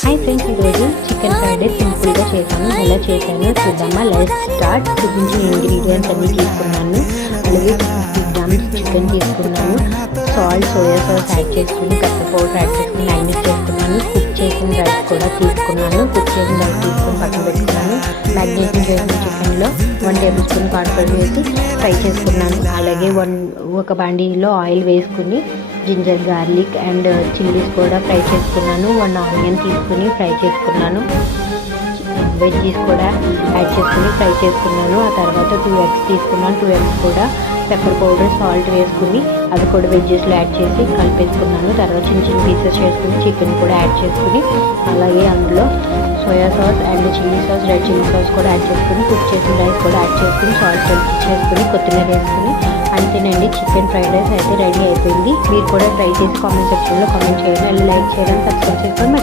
Hi friends, ఈరోజు chicken fried rice సింపుల్గా చేశాను. ఎలా చేశానో చూద్దామా. Let's start. చూపించిన ఇంగ్రీడియంట్స్ అన్నీ తీసుకున్నాను. అలాగే 50 గ్రామ్స్ చికెన్ తీసుకున్నాను. సాల్ట్, సోయా సాస్ యాడ్ చేసుకుని, పెప్పర్ పౌడర్ యాడ్ చేసుకుని మ్యారినేట్ చేసుకున్నాను. కుక్ చేసిన రైస్ కూడా తీసుకున్నాను. కుక్ చేసిన రైస్ తీసుకుని పక్కన పెట్టుకున్నాను. మ్యారినేషన్ చేసిన చికెన్లో 1 టేబుల్ స్పూన్ కార్న్ఫ్లోర్ వేసి ఫ్రై చేసుకున్నాను. అలాగే ఒక బాండీలో ఆయిల్ వేసుకుని జింజర్ గార్లిక్ అండ్ చిల్లీస్ కూడా ఫ్రై చేసుకున్నాను. 1 ఆనియన్ తీసుకుని ఫ్రై చేసుకున్నాను. వెజ్జీస్ కూడా యాడ్ చేసుకుని ఫ్రై చేసుకున్నాను. ఆ తర్వాత 2 ఎగ్స్ తీసుకున్నాను. 2 ఎగ్స్ కూడా పెప్పర్ పౌడర్, సాల్ట్ వేసుకుని అవి కూడా వెజ్జెస్లో యాడ్ చేసి కలిపేసుకున్నాను. తర్వాత చిన్న చిన్న పీసెస్ చేసుకుని చికెన్ కూడా యాడ్ చేసుకుని, అలాగే అందులో soya sauce and chilli sauce, red chilli sauce కూడా యాడ్ చేసుకుని, కుక్ చేసిన రైస్ కూడా యాడ్ చేసుకుని, సాల్ట్ చేసుకుని, కొత్తిమీర వేసుకుని, అంతేనండి. చికెన్ ఫ్రైడ్ రైస్ అయితే రెడీ అయిపోయింది. మీరు కూడా ట్రై చేసి కామెంట్ సెక్షన్లో కామెంట్ చేయండి. అలా లైక్ చేయడం, సబ్స్క్రైబ్ చేసుకోవడం